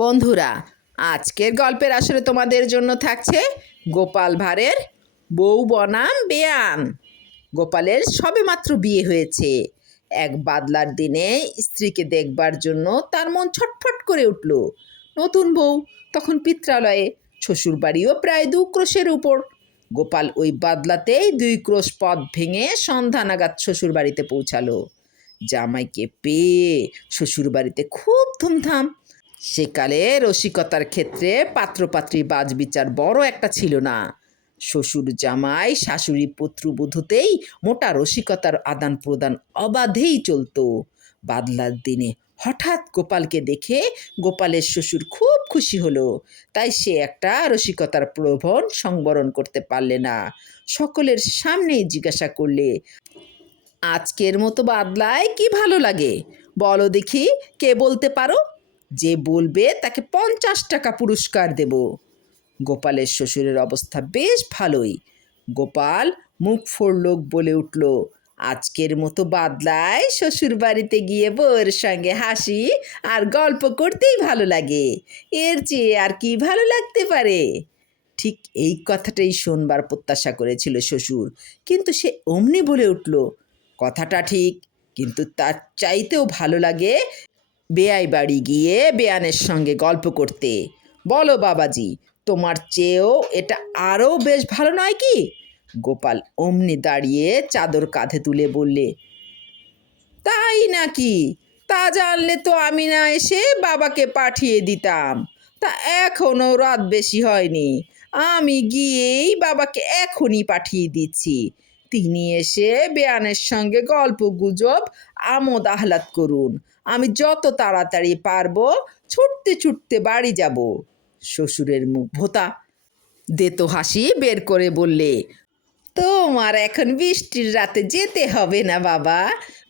বন্ধুরা, আজকের গল্পের আসরে তোমাদের জন্য থাকছে গোপাল ভাঁড়ের বউ বনাম বেয়ান। গোপালের সবেমাত্র বিয়ে হয়েছে। এক বাদলার দিনে স্ত্রীকে দেখবার জন্য তার মন ছটফট করে উঠল। নতুন বউ তখন পিত্রালয়ে, শ্বশুরবাড়িও প্রায় 2 ক্রোশের উপর। গোপাল ওই বাদলাতেই 2 ক্রোশ পথ ভেঙে সন্ধ্যা নাগাদ শ্বশুরবাড়িতে পৌঁছালো। জামাইকে পেয়ে শ্বশুরবাড়িতে খুব ধুমধাম। সেকালে রসিকতার ক্ষেত্রে পাত্রপাত্রী বাজবিচার বড় একটা ছিল না। শ্বশুর জামাই শাশুড়ি পুত্রবধূতেই মোটা রসিকতার আদান প্রদান অবাধেই চলত। বাদলার দিনে হঠাৎ গোপালকে দেখে গোপালের শ্বশুর খুব খুশি হলো। তাই সে একটা রসিকতার প্রলোভন সংবরণ করতে পারলে না। সকলের সামনেই জিজ্ঞাসা করলে, আজকের মতো বাদলায় কি ভালো লাগে বলো দেখি, কে বলতে পারো? যে বলবে তাকে 50 টাকা পুরস্কার দেব। গোপালের শ্বশুরের অবস্থা বেশ ভালোই। গোপাল মুখ ফোড়লোক বলে উঠল, আজকের মতো বাদলায় শ্বশুর বাড়িতে গিয়ে বউয়ের সঙ্গে হাসি আর গল্প করতেই ভালো লাগে। এর চেয়ে আর কি ভালো লাগতে পারে? ঠিক এই কথাটাই শোনবার প্রত্যাশা করেছিল শ্বশুর, কিন্তু সে অমনি বলে উঠল, কথাটা ঠিক, কিন্তু তার চাইতেও ভালো লাগে বেয়াই বাড়ি গিয়ে বেয়ানের সঙ্গে গল্প করতে। বলো বাবাজি, তোমার চেয়েও এটা আরও বেশ ভালো নয় কি? গোপাল অমনি দাঁড়িয়ে চাদর কাঁধে তুলে বললে, তাই নাকি? তা জানলে তো আমি না এসে বাবাকে পাঠিয়ে দিতাম। তা এখনও রাত বেশি হয়নি, আমি গিয়েই বাবাকে এখনই পাঠিয়ে দিচ্ছি। তিনি এসে বেয়ানের সঙ্গে গল্প গুজব আমোদ আহ্লাদ করুন। আমি যত তাড়াতাড়ি পারবো ছুটতে ছুটতে বাড়ি যাব। শ্বশুরের মুখ ভোঁতা। দেতো হাসি বের করে বললে, তোমার এখন বৃষ্টির রাতে যেতে হবে না বাবা,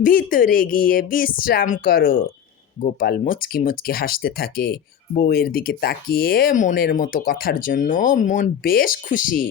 ভিতরে গিয়ে বিশ্রাম করো। গোপাল মুচকি মুচকি হাসতে থাকে। বউয়ের দিকে তাকিয়ে মনের মতো কথার জন্য মন বেশ খুশি।